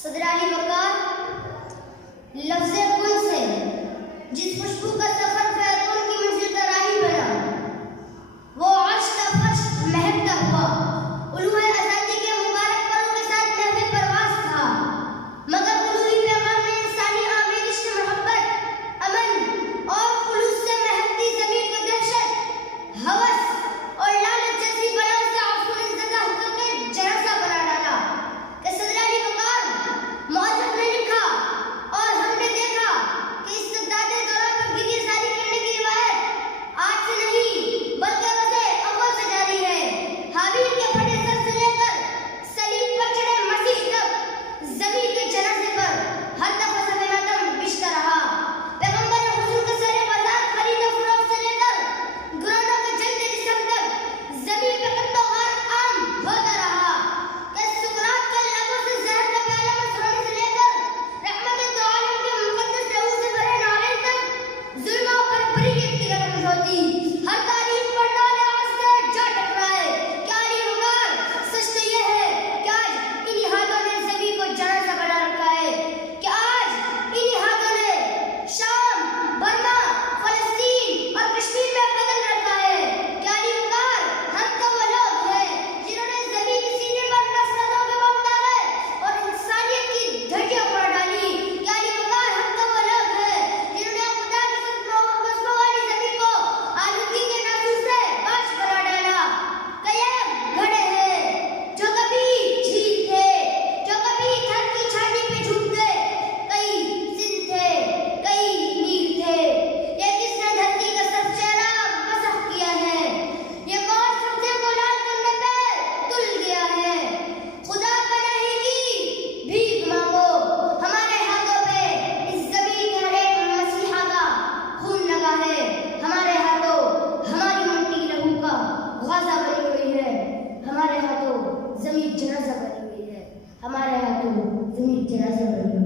सदरानी वकार लफ्ज़े कुल से जिस खुशबू का सफर फैज़ुल की मंजिल का राही बना, वो अर्श का फर्श महकता हुआ उलूहे आज़ादी के मुबारक पलों के साथ महफिल परवाज़ था। मगर उलूही पैगाम में इंसानी आमेज़िश से मोहब्बत, अमन और खुलूस से महकती ज़मीन को दहशत, हवस और लालच जैसी बलाओं से आफूज़दा करके जरा सा बना डाला कि सदरानी वकार मौजूद ने लिखा और हमने देखा कि इस्तिबदाद दौरान पर गिरी जारी करने की रिवायत आज से नहीं बल्कि रोज़े अव्वल से जारी है। हाबिल के फटे सर से लेकर सलीब पर चढ़े मसीह तक ज़मीन के जनाज़े पर हर दफ़ा सब मातम बिछता रहा। पैगंबर हुजूर के सरे बाजार खरीद और फरोख्त से लेकर घरानों के जलते जिस्म तक ज़मीन पे कत्तोहार आम होता रहा कि सुकरात के लबों से जहर का प्याला मस होने से लेकर रहमत दो आलम के मुक़द्दस लहू से भरे नाले तक जुल्म और बरीयत की रमज़ होती। हर तारीफ पढ़ने वाले आज से जा टकराए। क्या ये वकार सच तो ये है कि आज इन्हीं हाथों ने ज़मीन को जनाज़ा बना रखा है, कि आज इन्हीं हाथों ने शाम, बर्मा, फ़लस्तीन और कश्मीर में बदल रखा है। क्या ये वकार हम तो वो लोग हैं जिन्होंने ज़मीन के सीने पर नस्लों के बम दागे और इंसानियत की धज्जियां उड़ा डाली। क्या ये वकार हम तो वो लोग हैं जिन्होंने खुदा की खुशबू वाली ज़मीन को आलूगी के नासूर से बाश बना डाला। कई घड़े हैं जो कभी झील थे, जो कभी थर की छाती पे झूठ गए, कई सिंध थे, कई नील थे। ये किसने धरती का सब चेहरा मसख किया है? ये कौन सब्ज़े को लाल करने पे तुल गया है? खुदा पनाही की भीख मांगो, हमारे हाथों पे इस ज़मीन के हर एक मसीहा का खून लगा है। हमारे हाथों हमारी मिट्टी लहू का ग़ाज़ा बनी हुई है। हमारे हाथों ज़मीन जनाज़ा बनी हुई है। हमारे हाथों ज़मीन जनाज़ा बनी हुई है।